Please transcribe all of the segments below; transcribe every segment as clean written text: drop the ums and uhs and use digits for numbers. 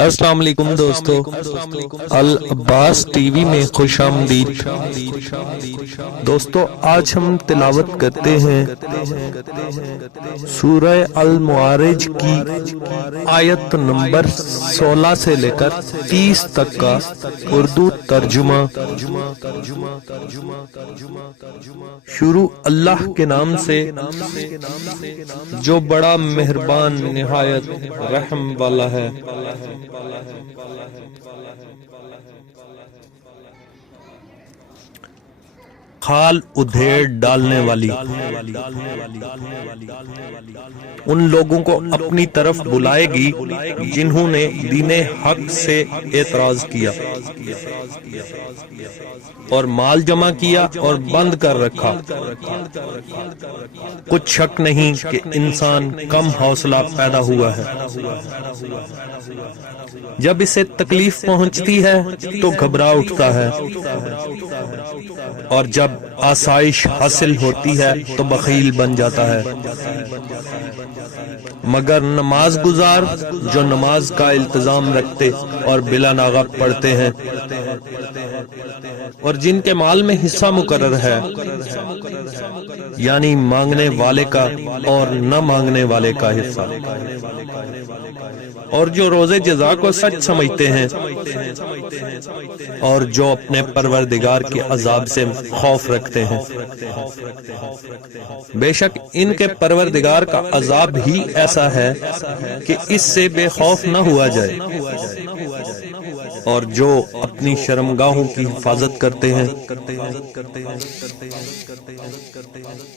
السلام علیکم دوستو، العباس ٹی وی میں خوش آمدید۔ دوستو آج ہم تلاوت کرتے ہیں سورہ المعارج کی آیت نمبر 16 سے لے کر 30 تک کا اردو ترجمہ۔ شروع اللہ کے نام سے جو بڑا مہربان نہایت رحم والا ہے۔ کھال ادھیڑ ڈالنے والی ان لوگوں کو اپنی طرف بلائے گی جنہوں نے دین حق سے اعتراض کیا اور مال جمع کیا اور بند کر رکھا۔ کچھ شک نہیں کہ انسان کم حوصلہ پیدا ہوا ہے۔ جب اسے تکلیف پہنچتی ہے تو گھبرا اٹھتا ہے، اور جب آسائش حاصل ہوتی ہے تو بخیل بن جاتا ہے۔ مگر نماز گزار جو نماز کا التزام رکھتے اور بلا ناغہ پڑھتے ہیں، اور جن کے مال میں حصہ مقرر ہے، یعنی مانگنے والے کا اور نہ مانگنے والے کا حصہ، اور جو روزے جزا کو سچ سمجھتے ہیں، اور جو اپنے پروردگار کے عذاب سے خوف رکھتے ہیں۔ بے شک ان کے پروردگار کا عذاب ہی ایسا ہے کہ اس سے بے خوف نہ ہوا جائے، اور جو اپنی شرمگاہوں کی حفاظت کرتے ہیں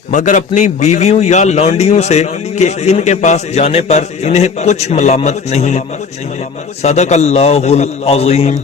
مگر اپنی بیویوں یا لونڈیوں سے کہ ان کے پاس جانے پر انہیں کچھ ملامت نہیں۔ صدق اللہ العظیم۔